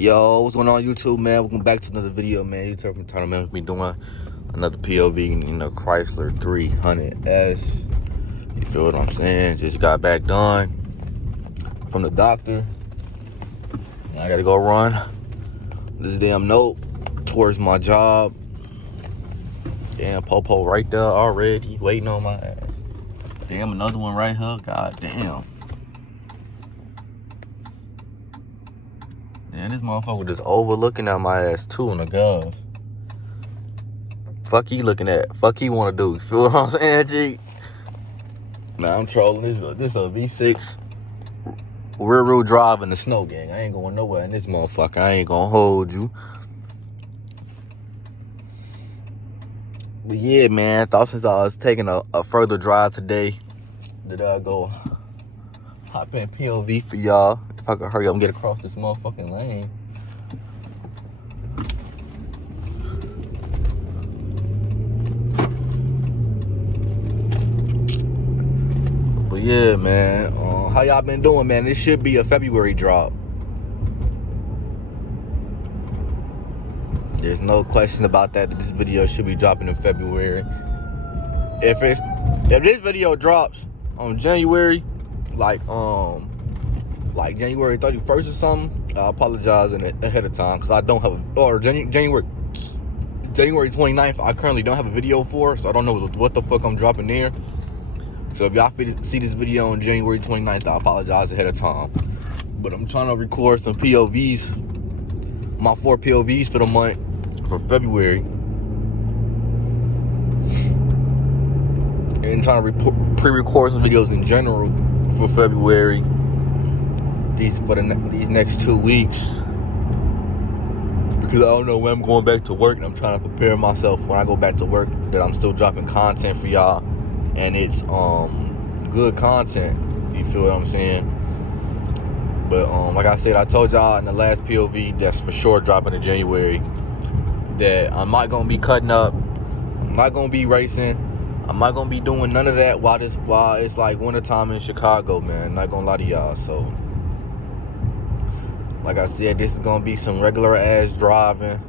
Yo, what's going on YouTube, man? Welcome back to another video, man. YouTube from Tournament with me doing another POV in the Chrysler 300S. You feel what I'm saying? Just got back done from the doctor. I gotta go run this damn note towards my job. Damn, Popo right there already waiting on my ass. Damn, another one right here. God damn. Man, this motherfucker just overlooking at my ass too in the gas. Fuck he looking at. Fuck he wanna do. You feel what I'm saying, G? Nah, I'm trolling. This a V6 rear wheel drive in the snow, gang. I ain't going nowhere in this motherfucker. I ain't gonna hold you. But yeah, man, I thought since I was taking a further drive today that I'd go hop in POV for y'all. If I could hurry up and get across this motherfucking lane. But yeah, man, how y'all been doing, man? This should be a February drop. There's no question about that this video should be dropping in February. If this video drops on January, like January 31st or something, I apologize ahead of time because I don't have January 29th. I currently don't have a video for, so I don't know what the fuck I'm dropping there. So if y'all see this video on January 29th, I apologize ahead of time. But I'm trying to record some POVs, my 4 POVs for the month for February. And trying to pre-record some videos in general for February. These next 2 weeks. Because I don't know when I'm going back to work, and I'm trying to prepare myself when I go back to work that I'm still dropping content for y'all. And it's good content. You feel what I'm saying? But like I said, I told y'all in the last POV that's for sure dropping in January that I'm not gonna be cutting up. I'm not gonna be racing. I'm not gonna be doing none of that while it's like wintertime in Chicago, man. I'm not gonna lie to y'all. So like I said, this is gonna be some regular ass driving.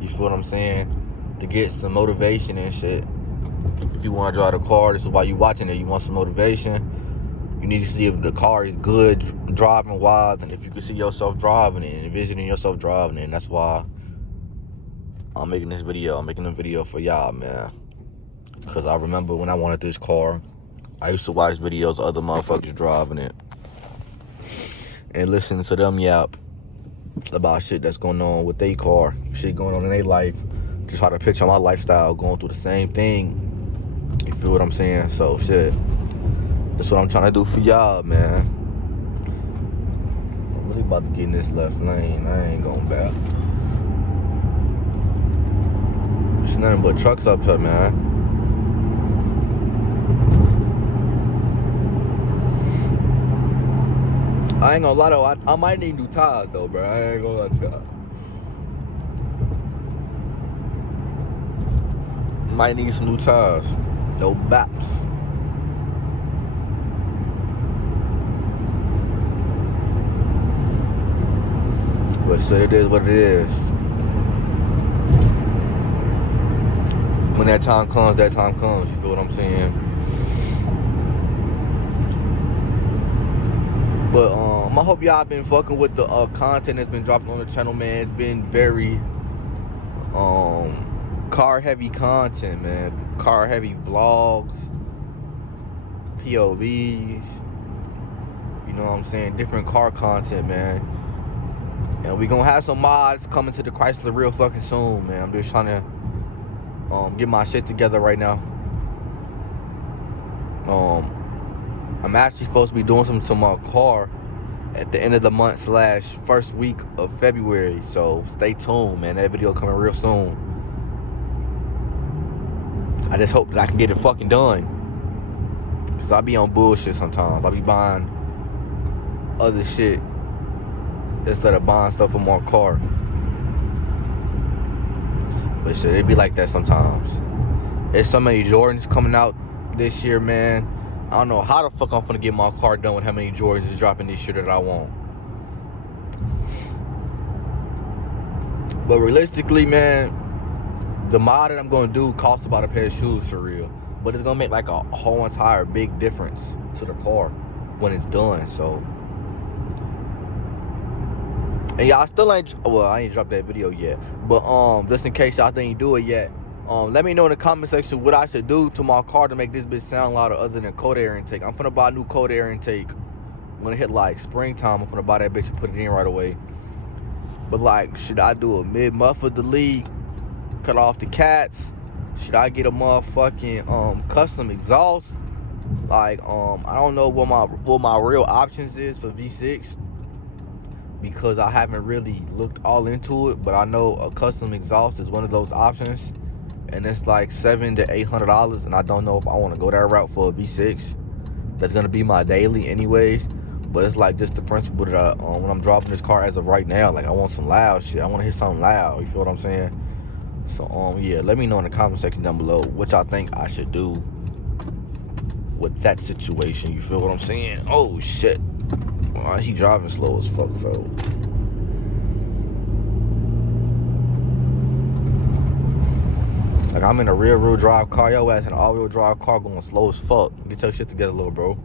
You feel what I'm saying? To get some motivation and shit. If you want to drive the car, this is why you watching it. You want some motivation. You need to see if the car is good driving wise, and if you can see yourself driving it and envisioning yourself driving it. And that's why I'm making this video. I'm making a video for y'all, man. Because I remember when I wanted this car, I used to watch videos of other motherfuckers driving it and listen to them yap about shit that's going on with their car, shit going on in their life. Just try to picture my lifestyle going through the same thing. You feel what I'm saying? So shit, that's what I'm trying to do for y'all, man. I'm really about to get in this left lane. I ain't going back. There's nothing but trucks up here, man. I ain't gonna lie though, I might need new tires though, bro. I ain't gonna lie to y'all. Might need some new tires. No baps. But shit, it is what it is. When that time comes, that time comes. You feel what I'm saying? But I hope y'all been fucking with the content that's been dropping on the channel, man. It's been very car heavy content, man. Car heavy vlogs, POVs. You know what I'm saying? Different car content, man. And we gonna have some mods coming to the Chrysler real fucking soon, man. I'm just trying to get my shit together right now. I'm actually supposed to be doing something to my car at the end of the month / first week of February. So stay tuned, man. That video coming real soon. I just hope that I can get it fucking done. Cause I be on bullshit sometimes. I be buying other shit instead of buying stuff for my car. But shit, it be like that sometimes. There's so many Jordans coming out this year, man. I don't know how the fuck I'm gonna get my car done with how many Jordans is dropping this year that I want. But realistically, man, the mod that I'm gonna do costs about a pair of shoes for real. But it's gonna make like a whole entire big difference to the car when it's done. So, and y'all still ain't, well, I ain't dropped that video yet. But just in case y'all didn't do it yet, let me know in the comment section what I should do to my car to make this bitch sound louder other than cold air intake. I'm finna buy a new cold air intake. When it hit like springtime, I'm finna buy that bitch and put it in right away. But like, should I do a mid-muffler delete? Cut off the cats? Should I get a motherfucking custom exhaust? Like, I don't know what my real options is for V6 because I haven't really looked all into it. But I know a custom exhaust is one of those options, and it's like $700 to $800, and I don't know if I want to go that route for a V6. That's gonna be my daily, anyways. But it's like just the principle that when I'm dropping this car as of right now, like I want some loud shit. I want to hit something loud. You feel what I'm saying? So yeah, let me know in the comment section down below what y'all think I should do with that situation. You feel what I'm saying? Oh shit! Oh, he driving slow as fuck, bro. Like I'm in a rear-wheel drive car, yo ass in an all-wheel drive car going slow as fuck. Get your shit together, little bro.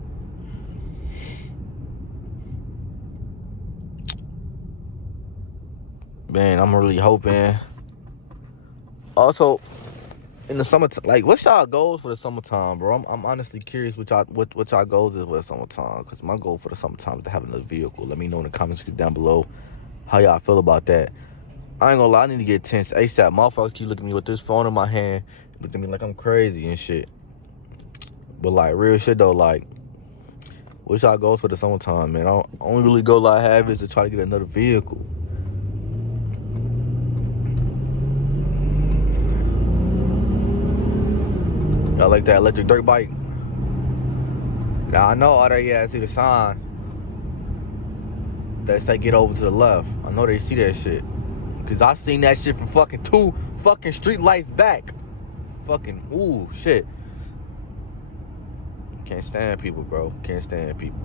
Man, I'm really hoping. Also, in the summertime, like, what's y'all goals for the summertime, bro? I'm honestly curious what y'all goals is for the summertime. Cause my goal for the summertime is to have another vehicle. Let me know in the comments down below how y'all feel about that. I ain't gonna lie, I need to get tense ASAP. Motherfuckers keep looking at me with this phone in my hand, looking at me like I'm crazy and shit. But like real shit though, like, what's y'all goals for the summertime, man? Only really goal I have is to try to get another vehicle. Y'all like that electric dirt bike? Now I know all that, yeah, I see the sign that say get over to the left. I know they see that shit. Cause I seen that shit from fucking 2 fucking street lights back. Fucking, ooh, shit. Can't stand people, bro. Can't stand people.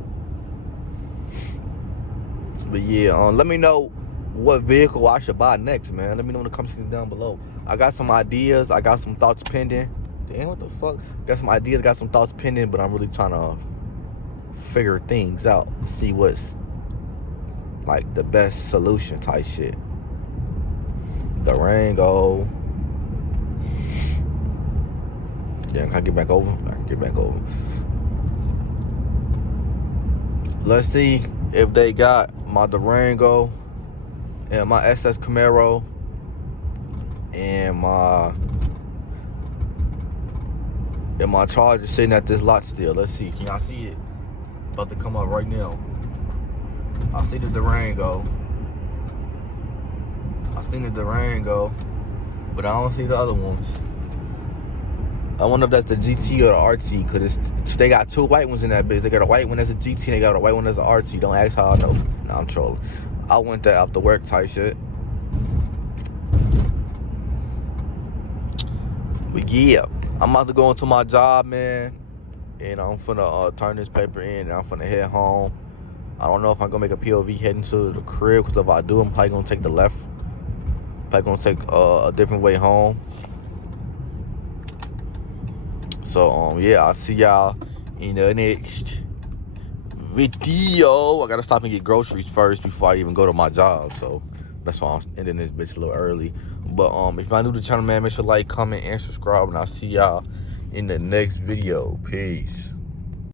But yeah, let me know what vehicle I should buy next, man. Let me know in the comments down below. I got some ideas. I got some thoughts pending. Damn, what the fuck? Got some ideas, got some thoughts pending, but I'm really trying to figure things out. See what's like the best solution type shit. Durango. Damn, can I get back over? I can get back over. Let's see if they got my Durango and my SS Camaro and my Charger sitting at this lot still. Let's see. Can y'all see it? About to come up right now. I see the Durango. I seen the Durango, but I don't see the other ones. I wonder if that's the GT or the RT, because they got 2 white ones in that bitch. They got a white one that's a GT, and they got a white one that's a RT. Don't ask how I know. Nah, I'm trolling. I went that after work type shit. But yeah, I'm about to go into my job, man. And I'm finna turn this paper in, and I'm finna head home. I don't know if I'm gonna make a POV heading to the crib, because if I do, I'm probably gonna take the left. Probably gonna take a different way home. So yeah, I'll see y'all in the next video. I gotta stop and get groceries first before I even go to my job. So that's why I'm ending this bitch a little early. But if you're new to the channel, man, make sure to like, comment, and subscribe. And I'll see y'all in the next video. Peace.